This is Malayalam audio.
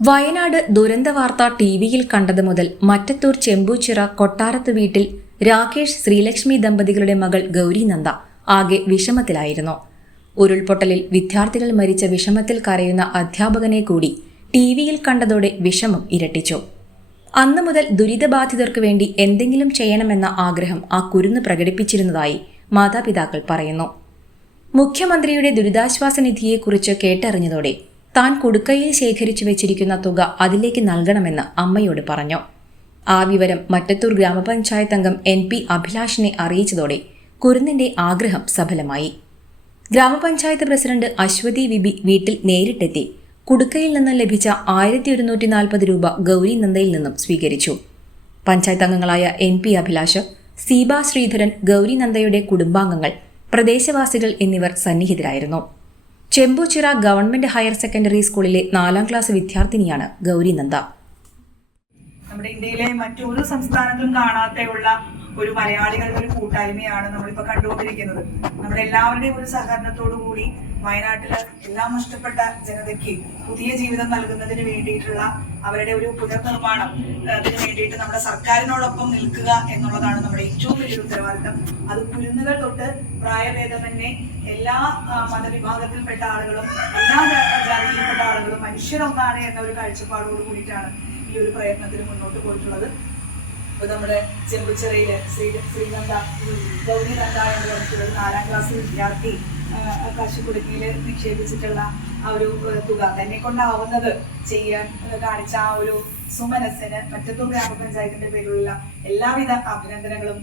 വയനാട് ദുരന്ത വാർത്ത ടി വിയിൽ കണ്ടത് മുതൽ മറ്റത്തൂർ ചെമ്പൂച്ചിറ കൊട്ടാരത്ത് വീട്ടിൽ രാകേഷ് ശ്രീലക്ഷ്മി ദമ്പതികളുടെ മകൾ ഗൗരി നന്ദ ആകെ വിഷമത്തിലായിരുന്നു. ഉരുൾപൊട്ടലിൽ വിദ്യാർത്ഥികൾ മരിച്ച വിഷമത്തിൽ കരയുന്ന അധ്യാപകനെ കൂടി ടി വിയിൽ കണ്ടതോടെ വിഷമം ഇരട്ടിച്ചു. അന്നു മുതൽ ദുരിതബാധിതർക്ക് വേണ്ടി എന്തെങ്കിലും ചെയ്യണമെന്ന ആഗ്രഹം ആ കുരുന്ന് പ്രകടിപ്പിച്ചിരുന്നതായി മാതാപിതാക്കൾ പറയുന്നു. മുഖ്യമന്ത്രിയുടെ ദുരിതാശ്വാസ നിധിയെക്കുറിച്ച് കേട്ടറിഞ്ഞതോടെ താൻ കുടുക്കയിൽ ശേഖരിച്ചു വെച്ചിരിക്കുന്ന തുക അതിലേക്ക് നൽകണമെന്ന് അമ്മയോട് പറഞ്ഞു. ആ വിവരം മറ്റത്തൂർ ഗ്രാമപഞ്ചായത്ത് അംഗം എൻ പി അഭിലാഷിനെ അറിയിച്ചതോടെ കുരുന്നിന്റെ ആഗ്രഹം സഫലമായി. ഗ്രാമപഞ്ചായത്ത് പ്രസിഡന്റ് അശ്വതി വിബി വീട്ടിൽ നേരിട്ടെത്തി കുടുക്കയിൽ നിന്ന് ലഭിച്ച ആയിരത്തി ഒരുന്നൂറ്റി നാൽപ്പത് രൂപ ഗൗരി നന്ദയിൽ നിന്നും സ്വീകരിച്ചു. പഞ്ചായത്ത് അംഗങ്ങളായ എൻ പി അഭിലാഷ് സീബ ശ്രീധരൻ ഗൗരി നന്ദയുടെ കുടുംബാംഗങ്ങൾ പ്രദേശവാസികൾ എന്നിവർ സന്നിഹിതരായിരുന്നു. ചെമ്പൂച്ചിറ ഗവൺമെന്റ് ഹയർ സെക്കൻഡറി സ്കൂളിലെ നാലാം ക്ലാസ് വിദ്യാർത്ഥിനിയാണ് ഗൗരി നന്ദ. നമ്മുടെ ഇന്ത്യയിലെ മറ്റൊരു സംസ്ഥാനത്തും കാണാത്തെയുള്ള ഒരു മലയാളികളുടെ ഒരു കൂട്ടായ്മയാണ് നമ്മളിപ്പോ കണ്ടുകൊണ്ടിരിക്കുന്നത്. നമ്മുടെ എല്ലാവരുടെയും ഒരു സഹകരണത്തോടു കൂടി വയനാട്ടിൽ എല്ലാം നഷ്ടപ്പെട്ട ജനതയ്ക്ക് പുതിയ ജീവിതം നൽകുന്നതിന് വേണ്ടിയിട്ടുള്ള അവരുടെ ഒരു പുനർനിർമ്മാണം അതിന് വേണ്ടിയിട്ട് നമ്മുടെ സർക്കാരിനോടൊപ്പം നിൽക്കുക എന്നുള്ളതാണ് നമ്മുടെ ഏറ്റവും വലിയൊരു ഉത്തരവാദിത്തം. അത് കുരുന്നുകൾ തൊട്ട് പ്രായഭേദമന്യേ എല്ലാ മതവിഭാഗത്തിൽപ്പെട്ട ആളുകളും എല്ലാ ജാതിയിൽപ്പെട്ട ആളുകളും മനുഷ്യരൊന്നാണ് എന്ന ഒരു കാഴ്ചപ്പാടോട് കൂടിയിട്ടാണ് ഈ ഒരു പ്രയത്നത്തിന് മുന്നോട്ട് പോയിട്ടുള്ളത്. ഇപ്പൊ നമ്മുടെ ചെമ്പുച്ചിറയിൽ ശ്രീ ശ്രീനന്ദ ഗൗരി നന്ദ എന്ന് പറഞ്ഞിട്ടുള്ള നാലാം ക്ലാസ് വിദ്യാർത്ഥി കാശുകുടുക്കിയിൽ നിക്ഷേപിച്ചിട്ടുള്ള ആ ഒരു തുക. തന്നെ കൊണ്ടാവുന്നത് ചെയ്യാൻ കാണിച്ച ആ ഒരു സുമനസ്സിന് മറ്റത്തൂർ ഗ്രാമപഞ്ചായത്തിന്റെ പേരിലുള്ള എല്ലാവിധ അഭിനന്ദനങ്ങളും